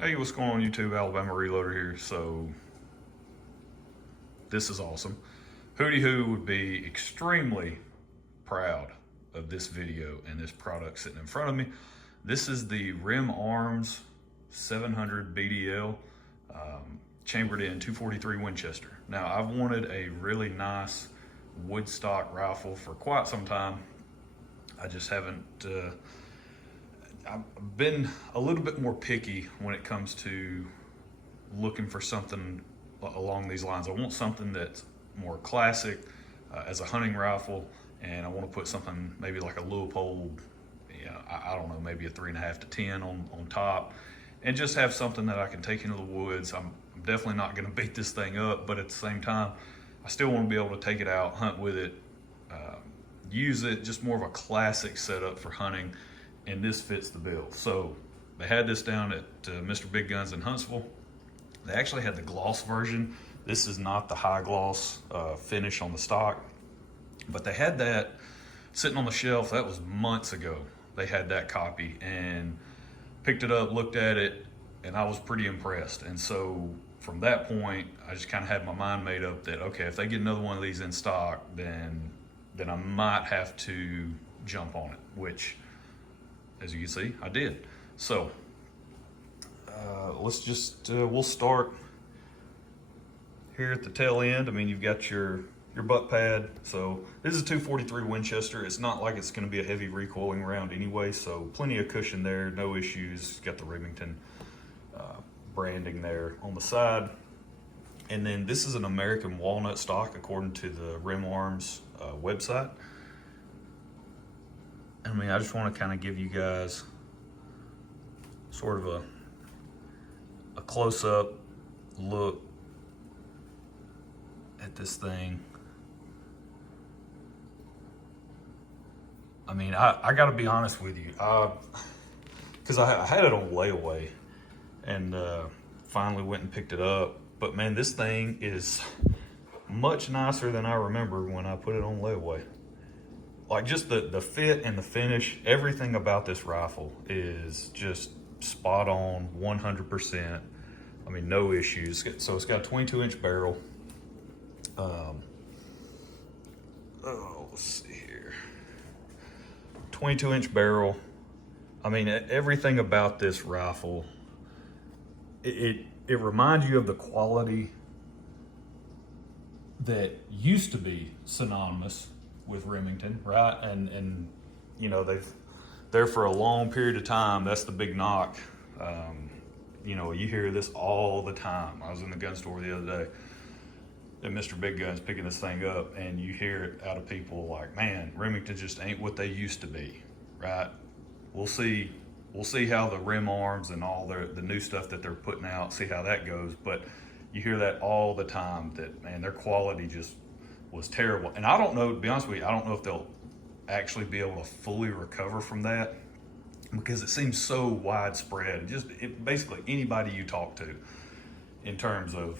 Hey, what's going on YouTube? Alabama Reloader here. So, this is awesome. Hootie Who would be extremely proud of this video and this product sitting in front of me. This is the Rim Arms 700 BDL chambered in 243 Winchester. Now, I've wanted a really nice wood stock rifle for quite some time. I just haven't I've been a little bit more picky when it comes to looking for something along these lines. I want something that's more classic as a hunting rifle, and I want to put something maybe like a Leupold, I don't know, maybe a 3.5 to 10 on top, and just have something that I can take into the woods. I'm definitely not going to beat this thing up, but at the same time, I still want to be able to take it out, hunt with it, use it, just more of a classic setup for hunting. And this fits the bill. So they had this down at Mr. Big Guns in Huntsville. They actually had the gloss version. This is not the high gloss finish on the stock, but they had that sitting on the shelf. That was months ago. They had that copy, and picked it up, looked at it, and I was pretty impressed. And so from that point, I just kind of had my mind made up that, okay, if they get another one of these in stock, then I might have to jump on it, which, as you can see, I did. So let's just, we'll start here at the tail end. I mean, you've got your butt pad. So this is a 243 Winchester. It's not like it's gonna be a heavy recoiling round anyway, so plenty of cushion there, no issues. Got the Remington branding there on the side. And then this is an American walnut stock according to the Rim Arms website. I mean, I just want to kind of give you guys sort of a close-up look at this thing. I mean, I got to be honest with you, because I had it on layaway and finally went and picked it up. But man, this thing is much nicer than I remember when I put it on layaway. Like, just the fit and the finish, everything about this rifle is just spot on, 100%. I mean, no issues. So it's got a 22-inch barrel. Let's see here. 22-inch barrel. I mean, everything about this rifle, it reminds you of the quality that used to be synonymous with Remington, right? And you know, they've there for a long period of time. That's the big knock. You know, you hear this all the time. I was in the gun store the other day at Mr. Big Guns picking this thing up, and you hear it out of people like, man, Remington just ain't what they used to be, right? We'll see how the Rim Arms and all the new stuff that they're putting out, see how that goes. But you hear that all the time, that, man, their quality just was terrible. And I don't know, to be honest with you, I don't know if they'll actually be able to fully recover from that, because it seems so widespread. Basically anybody you talk to in terms of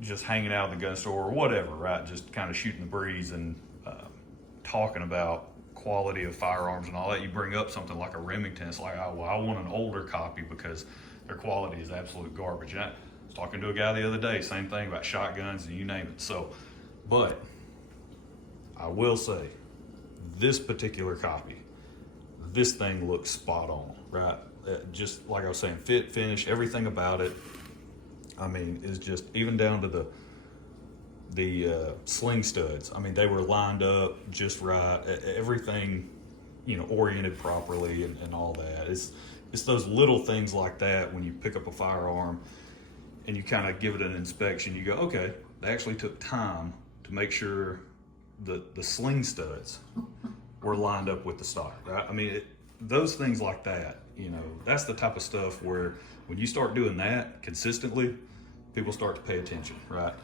just hanging out in the gun store or whatever, right? Just kind of shooting the breeze and talking about quality of firearms and all that. You bring up something like a Remington, it's like, oh, well, I want an older copy because their quality is absolute garbage. And I was talking to a guy the other day, same thing about shotguns and you name it. So, but I will say, this particular copy, this thing looks spot on, right? Just like I was saying, fit, finish, everything about it, I mean, is just, even down to the sling studs. I mean, they were lined up just right, everything, you know, oriented properly and all that. It's those little things like that when you pick up a firearm and you kind of give it an inspection, you go, okay, they actually took time to make sure the sling studs were lined up with the stock, right? I mean, those things like that, you know, that's the type of stuff where when you start doing that consistently, people start to pay attention, right?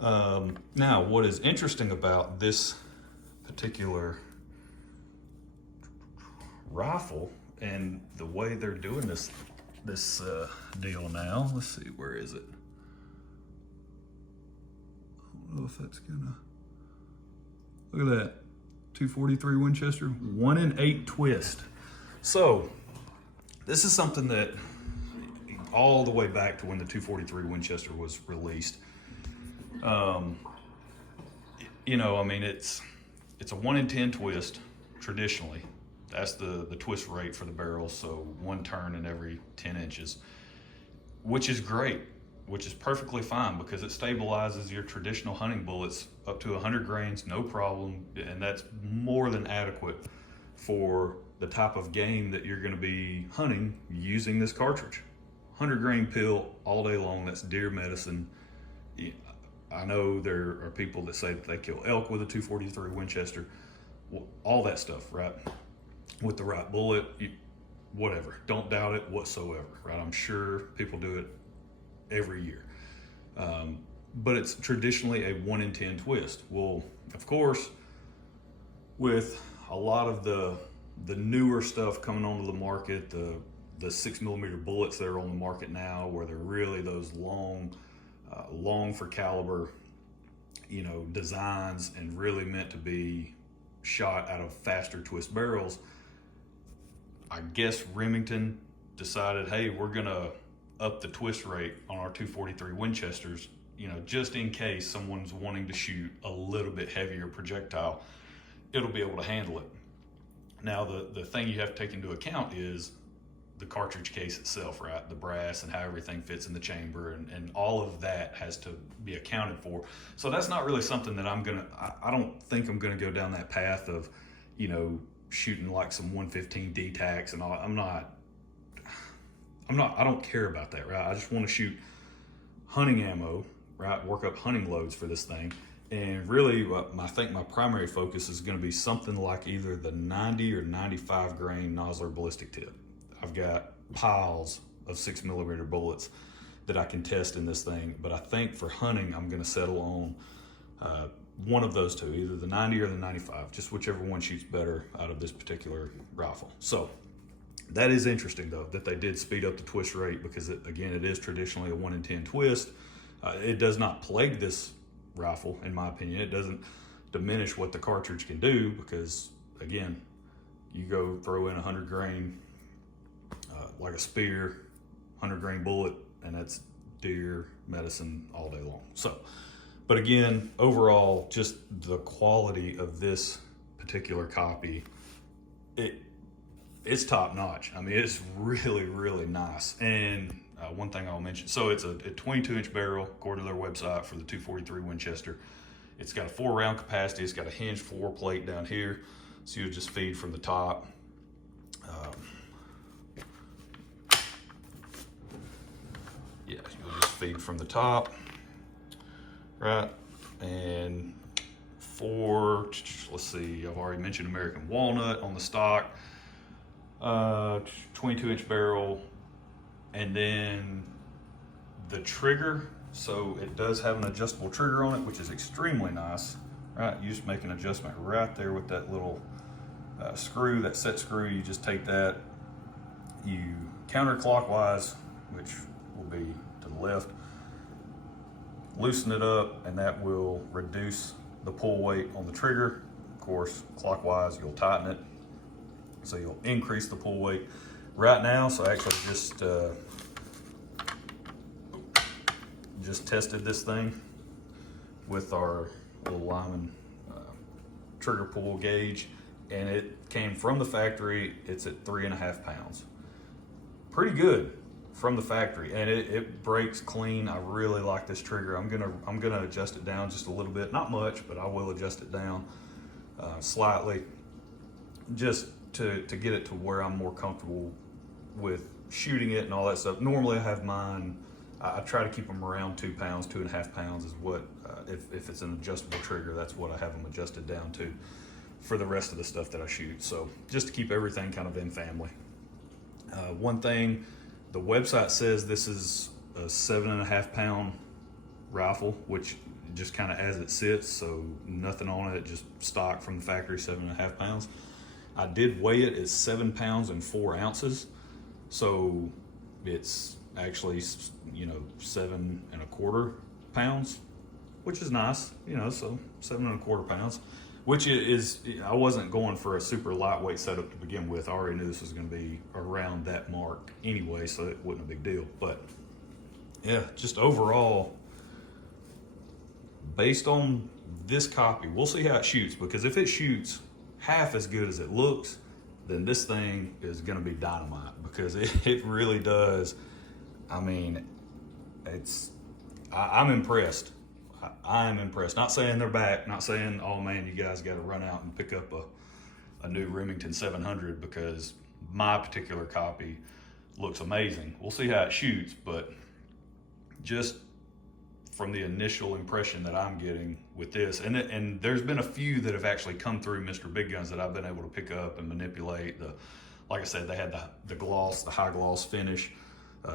Now, what is interesting about this particular rifle and the way they're doing this deal now, let's see, where is it? I don't know if that's gonna, look at that, 243 Winchester, 1 in 8 twist. So this is something that all the way back to when the 243 Winchester was released. You know, I mean, it's a 1 in 10 twist traditionally. That's the twist rate for the barrels, so 1 turn in every 10 inches, which is great, which is perfectly fine because it stabilizes your traditional hunting bullets up to 100 grains, no problem, and that's more than adequate for the type of game that you're going to be hunting using this cartridge. 100 grain pill all day long, that's deer medicine. I know there are people that say that they kill elk with a 243 Winchester, all that stuff, right? With the right bullet, whatever. Don't doubt it whatsoever, right? I'm sure people do it every year. But it's traditionally a 1 in 10 twist. Well, of course, with a lot of the newer stuff coming onto the market, the 6mm bullets that are on the market now, where they're really those long for caliber, you know, designs and really meant to be shot out of faster twist barrels. I guess Remington decided, hey, we're gonna up the twist rate on our 243 Winchesters, you know, just in case someone's wanting to shoot a little bit heavier projectile, it'll be able to handle it. Now, the thing you have to take into account is the cartridge case itself, right? The brass and how everything fits in the chamber, and all of that has to be accounted for. So that's not really something that I don't think I'm gonna go down that path of, you know, shooting like some 115 D-Tacs and all. I don't care about that, right? I just want to shoot hunting ammo, right? Work up hunting loads for this thing. And really, I think my primary focus is going to be something like either the 90 or 95 grain Nosler ballistic tip. I've got piles of 6mm bullets that I can test in this thing, but I think for hunting, I'm going to settle on one of those two, either the 90 or the 95, just whichever one shoots better out of this particular rifle. So that is interesting, though, that they did speed up the twist rate because, again, it is traditionally a 1 in 10 twist. It does not plague this rifle, in my opinion. It doesn't diminish what the cartridge can do because, again, you go throw in 100 grain, like a spear, 100 grain bullet, and that's deer medicine all day long. So, but again, overall, just the quality of this particular copy, it's top notch. I mean, it's really, really nice. And one thing I'll mention, so it's a 22-inch barrel, according to their website, for the 243 Winchester. It's got a 4-round capacity. It's got a hinged 4 plate down here, so you'll just feed from the top. Yeah, you'll just feed from the top, right? And let's see, I've already mentioned American walnut on the stock. 22-inch barrel, and then the trigger, so it does have an adjustable trigger on it, which is extremely nice, right? You just make an adjustment right there with that little screw, that set screw. You just take that, you counterclockwise, which will be to the left, loosen it up, and that will reduce the pull weight on the trigger. Of course, clockwise, you'll tighten it, so you'll increase the pull weight. Right now, so I actually just tested this thing with our little Lyman trigger pull gauge, and it came from the factory. It's at 3.5 pounds. Pretty good from the factory, and it breaks clean. I really like this trigger. I'm gonna adjust it down just a little bit, not much, but I will adjust it down slightly, just to get it to where I'm more comfortable with shooting it and all that stuff. Normally I have mine, I try to keep them around 2 pounds, 2.5 pounds is what, if it's an adjustable trigger, that's what I have them adjusted down to for the rest of the stuff that I shoot. So just to keep everything kind of in family. One thing, the website says this is a 7.5 pound rifle, which just kind of as it sits, so nothing on it, just stock from the factory, 7.5 pounds. I did weigh it at 7 pounds and 4 ounces. So it's actually, you know, 7.25 pounds, which is nice, you know, so 7.25 pounds. which is, I wasn't going for a super lightweight setup to begin with. I already knew this was going to be around that mark anyway, so it wasn't a big deal. But yeah, just overall, based on this copy, we'll see how it shoots, because if it shoots half as good as it looks, then this thing is going to be dynamite, because it really does. I mean, I'm impressed. I'm impressed. Not saying they're back, not saying, oh man, you guys got to run out and pick up a new Remington 700, because my particular copy looks amazing. We'll see how it shoots, but just from the initial impression that I'm getting with this, and there's been a few that have actually come through Mr. Big Guns that I've been able to pick up and manipulate. Like I said, they had the gloss, the high gloss finish,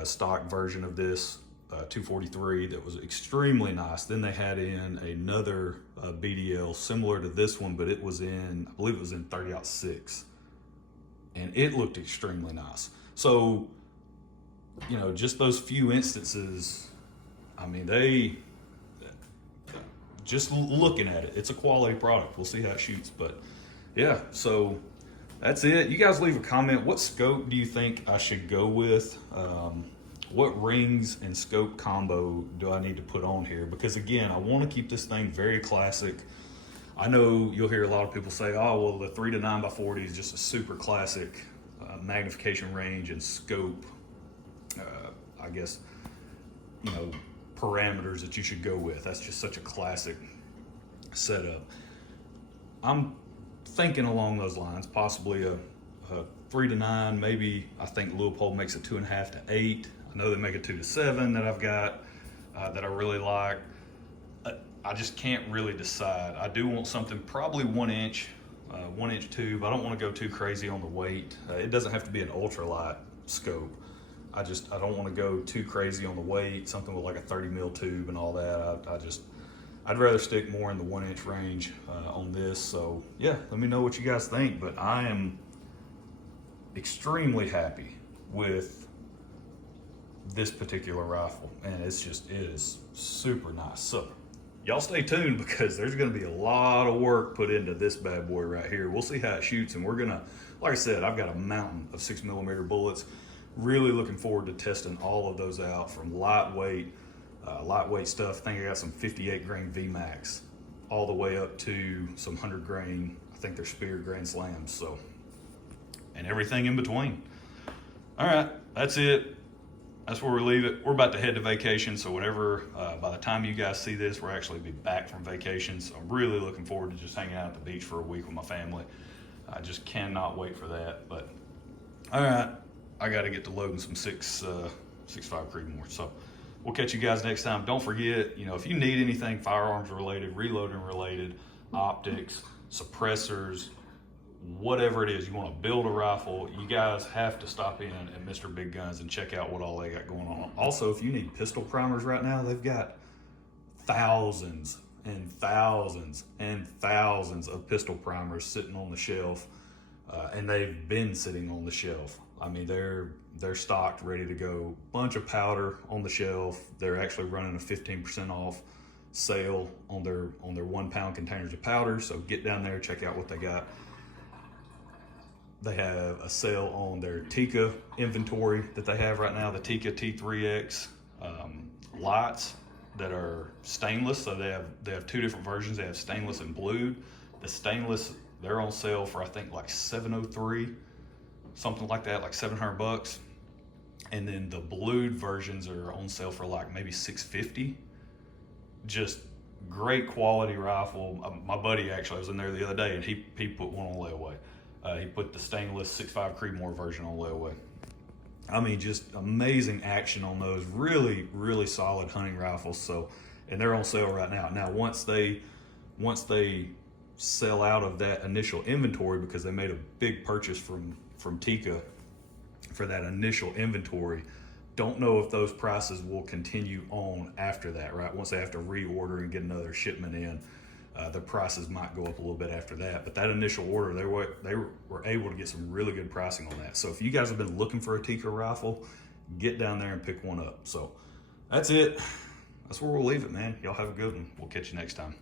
stock version of this 243 that was extremely nice. Then they had in another BDL similar to this one, but it was in, I believe it was in 30-06, and it looked extremely nice. So, you know, just those few instances, I mean, just looking at it, it's a quality product. We'll see how it shoots, but yeah, so that's it. You guys leave a comment. What scope do you think I should go with? What rings and scope combo do I need to put on here? Because again, I want to keep this thing very classic. I know you'll hear a lot of people say, oh, well, the 3 to 9x40 is just a super classic magnification range and scope, I guess, you know, parameters that you should go with. That's just such a classic setup. I'm thinking along those lines, possibly a 3 to 9, maybe. I think Leupold makes a 2.5 to 8. I know they make a 2 to 7 that I've got that I really like. I just can't really decide. I do want something probably 1 inch tube. I don't want to go too crazy on the weight. It doesn't have to be an ultralight scope. I don't want to go too crazy on the weight, something with like a 30 mil tube and all that. I'd rather stick more in the 1 inch range on this. So yeah, let me know what you guys think, but I am extremely happy with this particular rifle, and it is super nice. So y'all stay tuned, because there's going to be a lot of work put into this bad boy right here. We'll see how it shoots, and we're gonna, like I said, I've got a mountain of 6mm bullets. Really looking forward to testing all of those out, from lightweight stuff. I think I got some 58 grain VMAX all the way up to some 100 grain, I think they're Spear Grand Slams, so, and everything in between. All right, that's it. That's where we leave it. We're about to head to vacation, so whatever, by the time you guys see this, we'll actually be back from vacation. So I'm really looking forward to just hanging out at the beach for a week with my family. I just cannot wait for that. But all right, I got to get to loading some 6.5 Creedmoor. So we'll catch you guys next time. Don't forget, you know, if you need anything firearms related, reloading related, optics, suppressors, whatever it is, you want to build a rifle, you guys have to stop in at Mr. Big Guns and check out what all they got going on. Also, if you need pistol primers right now, they've got thousands and thousands and thousands of pistol primers sitting on the shelf, and they've been sitting on the shelf. I mean, they're stocked, ready to go. Bunch of powder on the shelf. They're actually running a 15% off sale on their 1 pound containers of powder. So get down there, check out what they got. They have a sale on their Tikka inventory that they have right now, the Tikka T3X lights that are stainless. So they have 2 different versions. They have stainless and blued. The stainless, they're on sale for I think like $703, something like that, like $700. And then the blued versions are on sale for like maybe $650. Just great quality rifle. My buddy actually, I was in there the other day, and he put one on layaway. He put the stainless 6.5 Creedmoor version on layaway. I mean, just amazing action on those. Really, really solid hunting rifles. So, and they're on sale right now. Now, once they sell out of that initial inventory, because they made a big purchase from Tikka for that initial inventory, don't know if those prices will continue on after that, right? Once they have to reorder and get another shipment in, the prices might go up a little bit after that. But that initial order, they were able to get some really good pricing on that. So if you guys have been looking for a Tikka rifle, get down there and pick one up. So that's it. That's where we'll leave it, man. Y'all have a good one. We'll catch you next time.